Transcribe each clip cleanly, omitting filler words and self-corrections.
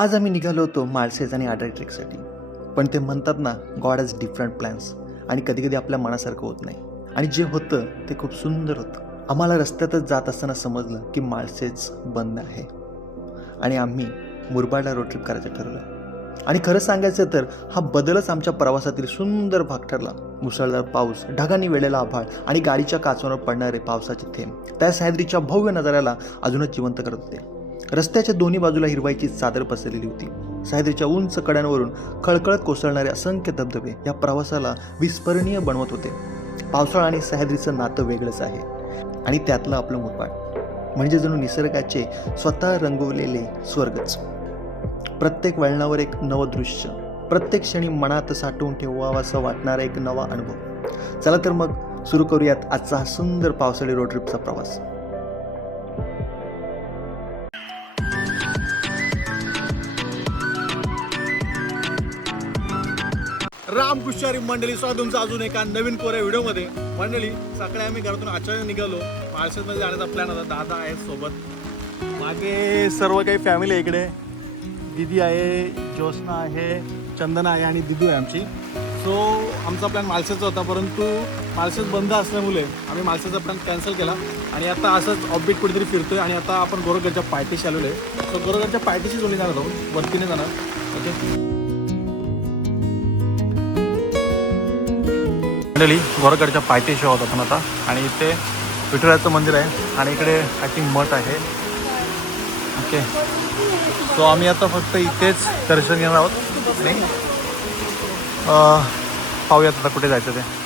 आज आम्ही निघालो होतो माळशेज आणि आड्रा ट्रेकसाठी. पण ते म्हणतात ना, गॉड हॅज डिफरंट प्लॅन्स. आणि कधीकधी आपल्या मनासारखं होत नाही. आणि जे होतं ते खूप सुंदर होतं. आम्हाला रस्त्यातच जात असताना समजलं की माळशेज बंद आहे आणि आम्ही मुरबाडला रोड ट्रिप करायचं ठरवलं. आणि खरं सांगायचं तर हा बदलच आमच्या प्रवासातील सुंदर भाग ठरला. मुसळधार पाऊस, ढगांनी वेळेला आभाळ आणि गाडीच्या काचांवर पडणारे पावसाचे थेंब त्या सह्याद्रीच्या भव्य नजाऱ्याला अजूनच जिवंत करत होते. रस्त्याच्या दोन्ही बाजूला हिरवाईची चादर पसरलेली होती. सह्याद्रीच्या उंच कड्यांवरून खळखळत कोसळणारे असंख्य धबधबे या प्रवासाला विस्मरणीय बनवत होते. पावसाळा आणि सह्याद्रीचं नातं वेगळंच आहे आणि त्यातलं आपलं मुरबाड म्हणजे जणू निसर्गाचे स्वतः रंगवलेले स्वर्गच. प्रत्येक वळणावर एक नवं दृश्य, प्रत्येक क्षणी मनात साठवून ठेवावा असं वाटणारा एक नवा अनुभव. चला तर मग सुरू करूयात आजचा हा सुंदर पावसाळी रोड ट्रिपचा प्रवास. रामकुशारी मंडळी, स्वागत तुमचं अजून एका नवीन कोऱ्या व्हिडिओमध्ये. मंडळी, सकाळी आम्ही घरातून अचानक निघालो. माळशेजमध्ये जाण्याचा प्लॅन होता. दादा आहे सोबत, मागे सर्व काही फॅमिली आहे. इकडे दीदी आहे, ज्योत्स्ना आहे, चंदना आहे आणि दिदू आहे आमची. सो आमचा प्लॅन माळशेजचा होता, परंतु माळशेज बंद असल्यामुळे आम्ही माळशेजचा प्लॅन कॅन्सल केला आणि आता असंच ऑफबीट कुठेतरी फिरतोय. आणि आता आपण गोरखगडच्या पायथ्याशी आलेलो आहे. सो गोरखगडच्या पायथ्याशी जोडली जाणार आहोत, वरतीने जाणार. ओके मंडळी, गोरखगडच्या पायथ्याशी आहोत आपण आता. आणि इथे विठुरायाचं मंदिर आहे आणि इकडे आय थिंक मठ आहे. ओके, सो आम्ही आता फक्त इथेच दर्शन घेणार आहोत आणि पाहूयात आता कुठे जायचं ते.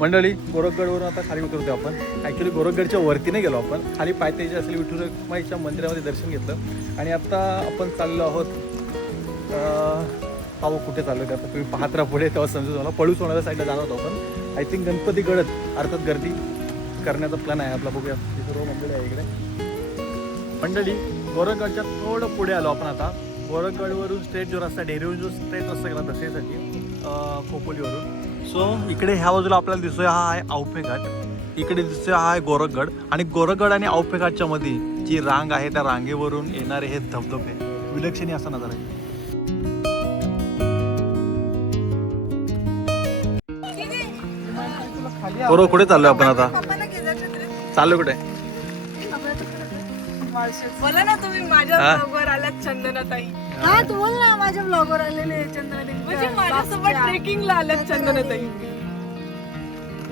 मंडळी, गोरखगडवरून आता खाली उतरतो आपण. ॲक्च्युली गोरखगडच्या वरती नाही गेलो आपण, खाली पायथ्याशी असलेल्या विठुरायाच्या मंदिरामध्ये दर्शन घेतलं आणि आता आपण चाललो आहोत. पाहू कुठे चाललो आहे आता, तुम्ही पाहत राहा पुढे, तेव्हा समजून मला. पळूस होणाऱ्या साईडला जाणार होतो आपण. आय थिंक गणपतीगडच, अर्थात गर्दी करण्याचा प्लॅन आहे आपला. बघूया, सर्व मंदिर आहे इकडे. मंडळी, गोरखगडच्या थोडं पुढे आलो आपण आता. गोरखगडवरून स्ट्रेट जो रस्ता, डेरीवरून जो स्ट्रेट रस्ता गेला दसऱ्यासाठी खोपोलीवरून. सो इकडे ह्या बाजूला आपल्याला दिसतोय हा आहे औफे घाट, इकडे दिसतोय हा आहे गोरखगड. आणि गोरखगड आणि औफे घाटच्या मध्ये जी रांग आहे, त्या रांगेवरून येणारे हे धबधबे विलक्षणी असा नजारा आहे. बरोबर, कुठे चाललोय आपण आता? चाललो कुठे? बोला ना, तुम्ही माझ्या ब्लॉगवर आलात चंदनाताई. हा, तू बोल ना, माझ्या ब्लॉगवर आलेले चंदनाताई, म्हणजे माझ्यासोबत ट्रेकिंगला आल्यात चंदनाताई.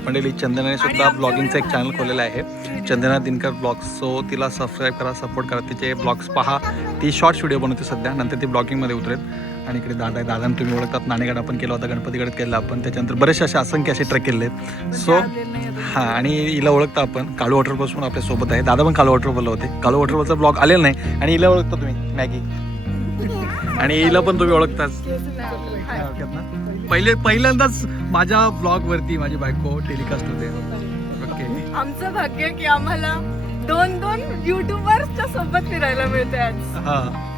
मंडळी, चंदनाने सुद्धा ब्लॉगिंगचं एक चॅनल खोलेलं आहे, चंदना दिनकर ब्लॉग्स. सो तिला सबस्क्राईब करा, सपोर्ट करा, तिचे ब्लॉग्स पहा. ती शॉर्ट्स व्हिडिओ बनवते सध्या, नंतर ती ब्लॉगिंगमध्ये उतरेल. आणि इकडे दादा आहे, दादांना तुम्ही ओळखतात. नाणेगड आपण केला होता, गणपतीगड केला आपण, त्याच्यानंतर बरेचसे असे असंख्य असे ट्रेक केले आहेत. सो हां, आणि हिला ओळखता आपण. काळू वॉटरफॉल्स आपल्या सोबत आहे. दादा पण काळू वॉटरफॉलला होते. काळू वॉटरफॉलचा ब्लॉग आलेला नाही. आणि हिला ओळखता तुम्ही, मॅगी. आणि हिला पण तुम्ही ओळखताच ना. पहिल्यांदाच माझ्या ब्लॉगवरती माझी बायको टेलिकास्ट होते. ओके, आमचं भाग्य की आम्हाला दोन युट्यूबर्सच्या सोबत फिरायला मिळते आज. हां.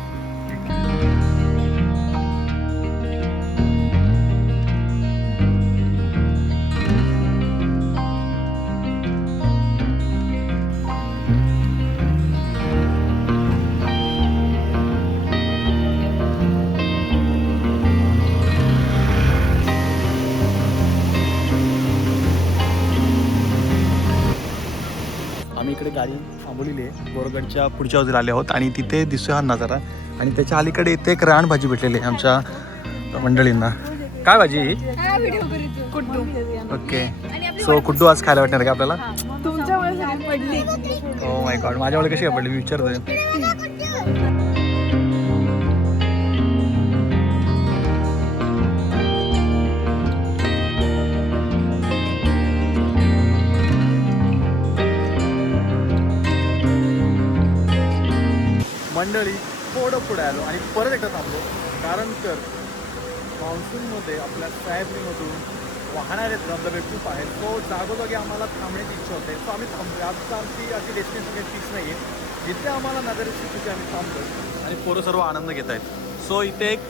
इकडे गाडी थांबवलेली आहे, गोरखगडच्या पुढच्या बाजूला आले आहोत आणि तिथे दिसतोय हा नजारा. आणि त्याच्या अलीकडे इथे एक रानभाजी भेटलेली आहे आमच्या मंडळींना. काय भाजी ही? कुड्डू. ओके, सो कुड्डू आज खायला वाटणार का आपल्याला? तुमच्यामुळे पडली. ओ माय गॉड, माझ्यामुळे कशी काय पडली मी विचारतोय. मंडळी, थोडं पुढे आलो आणि परत एकदा थांबलो, कारण तर मान्सूनमध्ये आपल्या सह्याद्रीमधून वाहणारे धबधबे खूप आहेत. तो जागोजागी आम्हाला थांबण्याची इच्छा होते. सो आम्ही थांबतो. आता आमची अशी डेस्टिनेशन काही फिक्स नाही आहे. जिथे आम्हाला नजर येते तिथे आम्ही थांबतो आणि पोरं सर्व आनंद घेत आहेत. सो इथे एक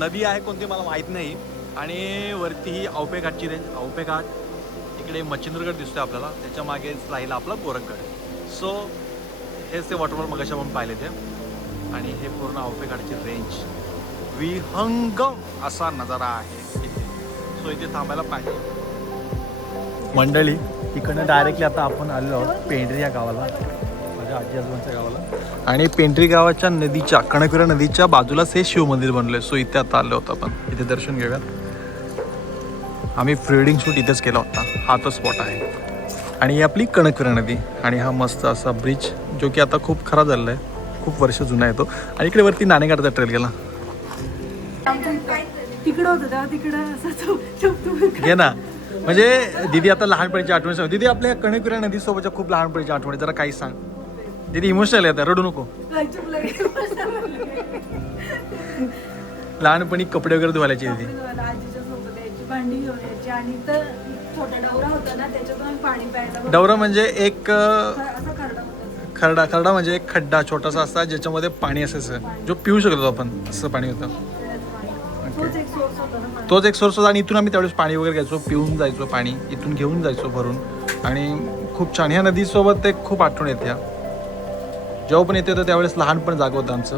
नदी आहे कोणती मला माहीत नाही आणि वरती ही औपे घाटची रेंज. औपे घाट इकडे मच्छिंद्रगड दिसतोय आपल्याला, त्याच्या मागेच राहिला आपला गोरखगड. सो हेच ते वॉटरफॉल मगाशी आपण पाहिले ते आणि हे पूर्ण औपे घाटची रेंज विहंगम असा नजारा आहे इथे. सो इथे थांबायला पाहिजे. मंडळी इकडनं डायरेक्टली आता आपण आलो आहोत पेंढरी या गावाला, माझ्या आजी आजोबांच्या गावाला. आणि पेंढरी गावाच्या नदीच्या कणकविरा नदीच्या बाजूलाच हे शिव मंदिर बनलं आहे. सो इथे आता आलो होतो आपण, इथे दर्शन घेऊयात. आम्ही प्री वेडिंग शूट इथेच केला होता. हा तो स्पॉट आहे आणि ही आपली कणकविरा नदी आणि हा मस्त असा ब्रिज जो की आता खूप खराब झालेला आहे, खूप वर्ष जुना आहे तो. आणि इकडे वरती नाणेघाटाचा ट्रेल गेला तिकडं होतं तेव्हा तिकडं घे ना. म्हणजे दीदी आता लहानपणीची आठवणी सांग. दीदी आपल्या कणकविरा नदीसोबतच्या खूप लहानपणीच्या आठवणी जरा काही सांग. दीदी इमोशनल आहे, रडू नको. लहानपणी कपडे वगैरे धुवायचे दीदी. आजीच्या सोबत यायची, भांडी घेऊन यायची आणि तर छोटा डवरा होता ना त्याच्यातून आम्ही पाणी प्यायला. डवरा म्हणजे एक असा खरडा होता. खरडा म्हणजे एक खड्डा छोटासा असता ज्याच्यामध्ये पाणी असायचं, जो पिऊ शकतो आपण, असं पाणी होतं. तोच एक सोर्स होता ना. तोच एक सोर्स होता आणि इथून आम्ही त्यावेळेस पाणी वगैरे घ्यायचो, पिऊन जायचो पाणी, इथून घेऊन जायचो भरून. आणि खूप छान ह्या नदीसोबत एक खूप आठवण येते. जेव्हा पण येते होतं त्यावेळेस लहानपण जाग होतं आमचं.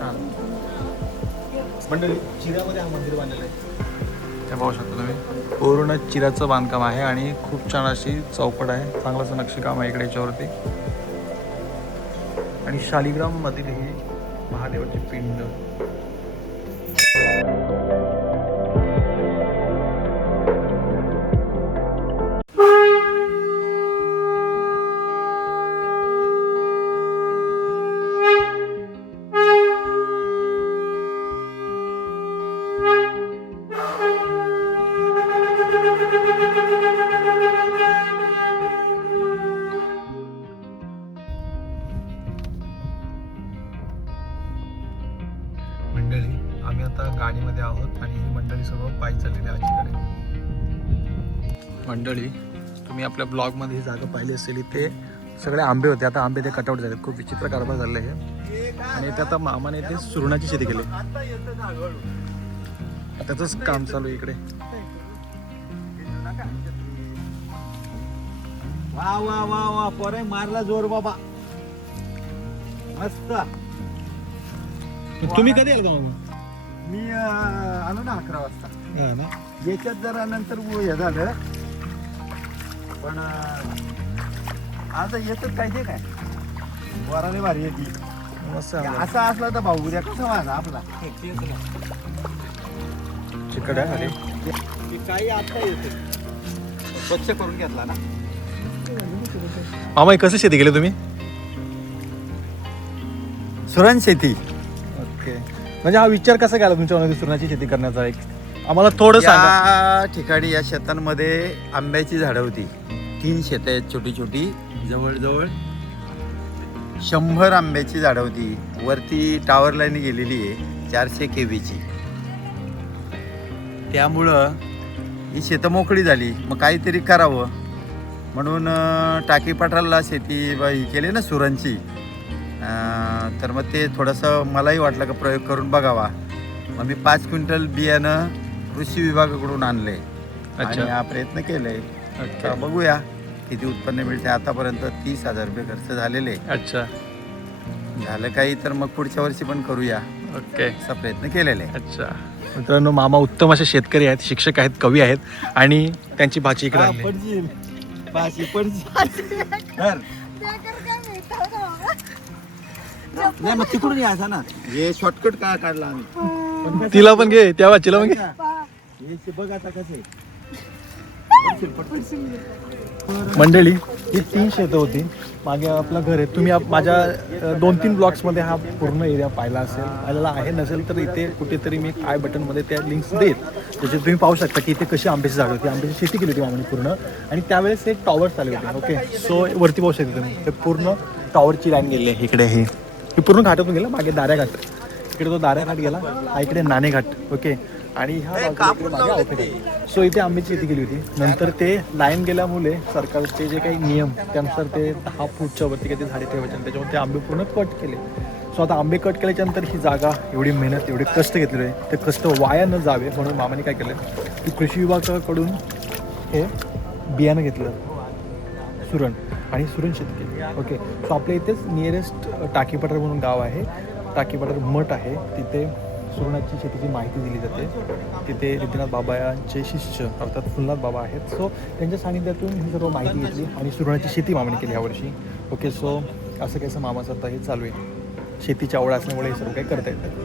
हां मंडळी चिऱ्यामध्ये हा मंदिर बांधलेलं आहे, ते पाहू शकता तुम्ही. पूर्ण चिऱ्याचं बांधकाम आहे आणि खूप छान अशी चौकट आहे, चांगलंसं नक्षीकाम आहे इकडे याच्यावरती. आणि शालिग्राममधील ही महादेवाची पिंड. मंडळी आम्ही आता गाडीमध्ये आहोत आणि ही मंडळी सर्व पायी चाललेली आजीकडे. मंडळी तुम्ही आपल्या ब्लॉगमध्ये ही जागा पाहिली असेल, इथे सगळे आंबे होते. आता आंबे ते कटआउट झालेत, खूप विचित्र कारभार झाले आहे. आणि इथे आता मामाने इथे सुरणाची शेती केली, त्याचंच काम चालू आहे इकडे. वा वा वा वा पोरे मारला जोर बाबा, मस्त. तुम्ही कधी आला मामा? मी आलो ना 11 वाजता. याच्यात जरा नंतर हे झालं पण आता येतच काय ते काय वराने भारी येते. मस्त असा असला तर भाऊ उद्या कसा माझा आपला चिकट आहे अरे. काही आता येते स्वच्छ करून घेतला ना. मामा कसं शेती केली तुम्ही? सुरण शेती. ओके, म्हणजे हा विचार कसा केला तुमच्या मनात सुरणाची शेती करण्याचा? एक आम्हाला थोडं सांगा. या ठिकाणी या शेतांमध्ये आंब्याची झाडं होती. 3 शेतं आहेत छोटी छोटी, जवळजवळ 100 आंब्याची झाडं होती. वरती टॉवर लाईन गेलेली आहे 400 kVची. त्यामुळं ही शेतं मोकळी झाली. मग काहीतरी करावं म्हणून टाकी पाटाला शेती ही केली ना सुरणची. तर मग ते थोडंसं मलाही वाटलं का प्रयोग करून बघावा. मग मी 5 क्विंटल बियाणं कृषी विभागाकडून आणले आणि हा प्रयत्न केलाय. तर बघूया किती उत्पन्न मिळते. आतापर्यंत 30,000 रुपये खर्च झालेले. अच्छा, झालं काही तर मग पुढच्या वर्षी पण करूया. ओके, असा प्रयत्न केलेला आहे. अच्छा. मित्रांनो, मामा उत्तम असे शेतकरी आहेत, शिक्षक आहेत, कवी आहेत आणि त्यांची भाची इकडे आली. नाही मग तिकडून यायचा ना, हे शॉर्टकट काय काढला आम्ही. तिला पण घे, त्या भाचीला पण घे. हे बघ आता कसे मंडळी ही 3 शेतं होती. मागे आपलं घर आहे. तुम्ही माझ्या 2-3 ब्लॉग्समध्ये हा पूर्ण एरिया पाहिला आहे. नसेल तर इथे कुठेतरी मी आय बटनमध्ये त्या लिंक्स देत, त्याच्यात तुम्ही पाहू शकता की इथे कशी आंब्याची झाड होती. आंब्याची शेती केली होती मामाने पूर्ण. आणि त्यावेळेस एक टॉवर्स आले होते. ओके, सो वरती पाहू शकता तुम्ही, हे पूर्ण टॉवरची लाईन गेली आहे इकडे. ही पूर्ण घाटातून गेला. मागे दाऱ्या घाट, इकडे तो दाऱ्या घाट गेला. हा इकडे नाणेघाट. ओके, आणि ह्या सो इथे आंब्याची शेती केली होती. नंतर ते लाईन गेल्यामुळे सरकारचे जे काही नियम त्यानुसार ते 10 फूटच्या वरती काही झाडे ठेवायचे आणि त्याच्यावर ते आंबे पूर्ण कट केले. सो आता आंबे कट केल्याच्यानंतर ही जागा एवढी मेहनत एवढे कष्ट घेतलेले आहे ते कष्ट वाया न जावे म्हणून मामाने काय केलं की कृषी विभागाकडून हे बियाणं घेतलं सुरण आणि सुरण शेती केली. ओके, सो आपल्या इथेच नियरेस्ट टाकीपठार म्हणून गाव आहे, टाकीपठार मठ आहे, तिथे सुरणाची शेतीची माहिती दिली जाते. तिथे रिद्धिनाथ बाबा यांचे शिष्य अर्थात फुलनाथ बाबा आहेत. सो त्यांच्या सानिध्यातून ही सर्व माहिती घेतली आणि सुरणाची शेती मामाने केली यावर्षी. ओके, सो असं कसं मामाचं आता हे चालू आहे. शेतीची आवड असल्यामुळे हे सर्व काही करता येतं.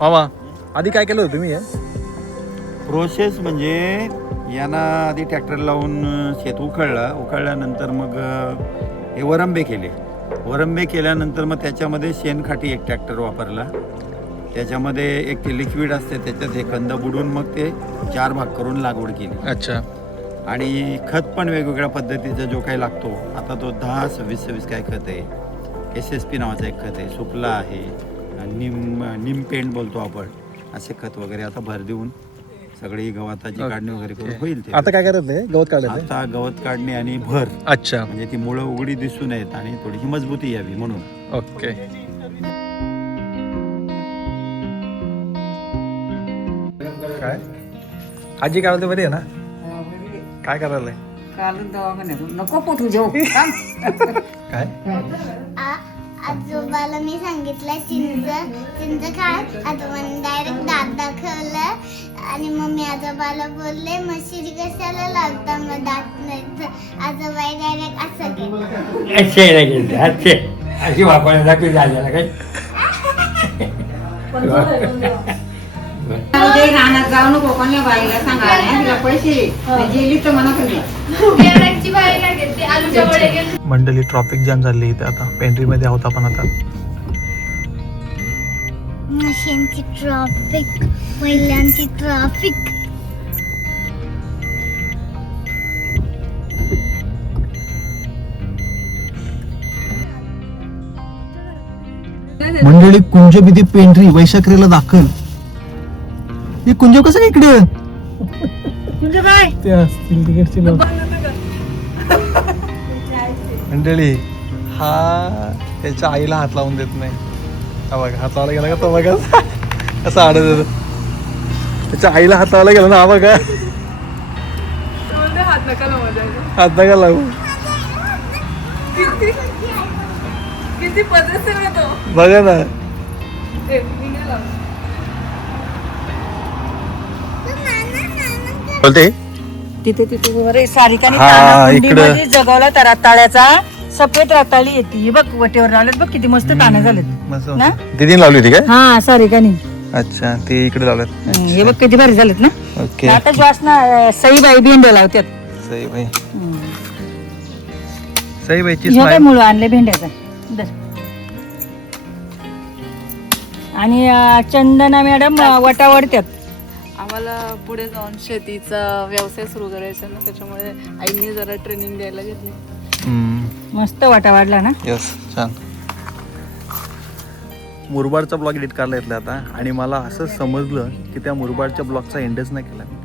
मामा आधी काय केलं होतं तुम्ही हे? प्रोसेस म्हणजे यांना आधी ट्रॅक्टर लावून शेत उकळल्यानंतर मग हे वरंबे केले. वरंबे केल्यानंतर मग त्याच्यामध्ये शेणखाटी एक ट्रॅक्टर वापरला. त्याच्यामध्ये एक ते लिक्विड असते त्याच्यात हे कंद बुडून मग ते 4 भाग करून लागवड केली. अच्छा. आणि खत पण वेगवेगळ्या पद्धतीचा जो काही लागतो आता तो 10-26 काय खत आहे. SSP नावाचं एक खत आहे, सुफला आहे, निम पेंट बोलतो आपण, असे खत वगैरे आता भर देऊन सगळी गवताची काढणी वगैरे करून होईल. ते आता काय करत आहे? गवत काढत आहे? आता गवत काढणे आणि भर. अच्छा. म्हणजे ती मुळं उघडी दिसू नयेत आणि थोडीशी मजबूती यावी म्हणून. ओके. काय आजी काय बरी आहे ना? काय करायला? नको पोटू जेव काय आजोबाला मी सांगितलं चिंच खा. आजोबाने डायरेक्ट दात दाखवलं आणि मग मी आजोबाला बोलले मशिरी कशाला लावता मग दात नाही. आजोबा डायरेक्ट असं केलं. अशी वापरायला काही झालेला काही रानात जाऊ नको कोणत्या बाईला सांगा तिला पैसे गेली तर म्हणा पण मंडळी ट्रॉफिक जाम झाली इथे. आता पेंट्रीमध्ये आहोत आपण आता. मशीनची ट्रॅफिक, पहिल्यांची ट्रॅफिक. मंडळी कुंज भीती पेंढरी वैशाखरेला दाखल. हे कुंज कसं काय इकडे? ते असतील तिकडची लोक. मंडळी हा त्याच्या आईला हात लावून देत नाही. हा बघा हात लावायला गेला का तो बघा कसा आडत येतो. त्याच्या आईला हात लावायला गेला ना हा बघा हात नका लावू माझ्या. हात नका लावू. किती पद्धतशीर आहे तो. बघा ना. बोलते तिथे तिथे सारिकाने हा, इकडं. जगवला तर रताळ्याचा सफेद रताळी येते. ही बघ वटेवर लावलेत बघ किती मस्त पानं झालेत ना. दीदीने लावली होती काय? हा सारिकाने. अच्छा ते इकडे लावल्यात. हे बघ किती भारी झालेत ना. ओके. आता जास्त ना सईबाई भेंड्या लावतात. सई बाई सई बाईची ह्या काय स्माईल. मुळ आणले भेंड्याचा दर. आणि चंदना मॅडम वटावडतात. आम्हाला पुढे जाऊन शेतीचा व्यवसाय सुरू करायचा ना, त्याच्यामुळे आईने जरा ट्रेनिंग द्यायला घेतली. मस्त वाटा वाढला ना. यस छान. मुरबाडचा ब्लॉग एडिट करायला येतला आता आणि मला असं समजलं की त्या मुरबाडच्या ब्लॉगचा एंडच नाही केला मी.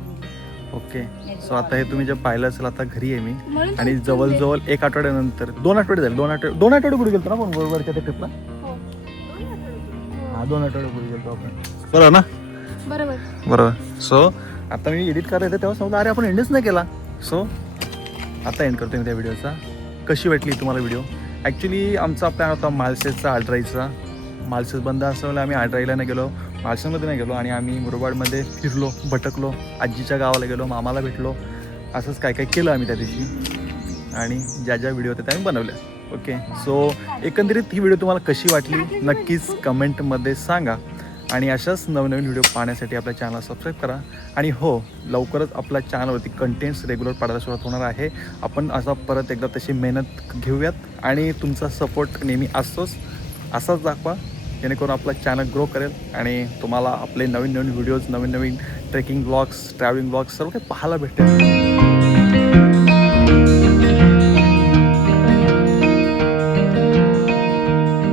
ओके, सो आता हे तुम्ही जे पाहिलं असेल आता घरी आहे मी आणि जवळजवळ 1 आठवड्यानंतर 2 आठवडे झाले. 2 आठवडे पुढे गेलो ना आपण मुरबाडच्या त्या ट्रिपला. हा 2 आठवडे पुढे गेलो आपण. बरोबर ना? बरोबर. सो आता मी एडिट करायला येते तेव्हा समजा अरे आपण एंडच नाही केला. सो आता एंड करतो मी त्या व्हिडिओचा. कशी वाटली तुम्हाला व्हिडिओ? ॲक्च्युली आमचा प्लॅन होता मालसेजचा आडराईचा. मालसेज बंद असल्यामुळे आम्ही आडराईला नाही गेलो, मालसेजमध्ये नाही गेलो आणि आम्ही मुरबाडमध्ये फिरलो, भटकलो, आजीच्या गावाला गेलो, मामाला भेटलो. असंच काय काय केलं आम्ही त्या दिवशी आणि ज्या ज्या व्हिडिओ होत्या त्या आम्ही बनवल्या. ओके, सो एकंदरीत ही व्हिडिओ तुम्हाला कशी वाटली नक्कीच कमेंटमध्ये सांगा आणि अशाच नवनवीन व्हिडिओ पाहण्यासाठी आपल्या चॅनलला सबस्क्राईब करा. आणि हो, लवकरच आपल्या चॅनलवरती कंटेंट्स रेग्युलर पाडायला सुरुवात होणार आहे. आपण असा परत एकदा तशी मेहनत घेऊयात आणि तुमचा सपोर्ट नेहमी असतोच, असाच दाखवा, जेणेकरून आपला चॅनल ग्रो करेल आणि तुम्हाला आपले नवीन नवीन व्हिडिओज, नवीन नवीन ट्रेकिंग ब्लॉग्स, ट्रॅव्हलिंग ब्लॉग्स सर्व काही पाहायला भेटेल.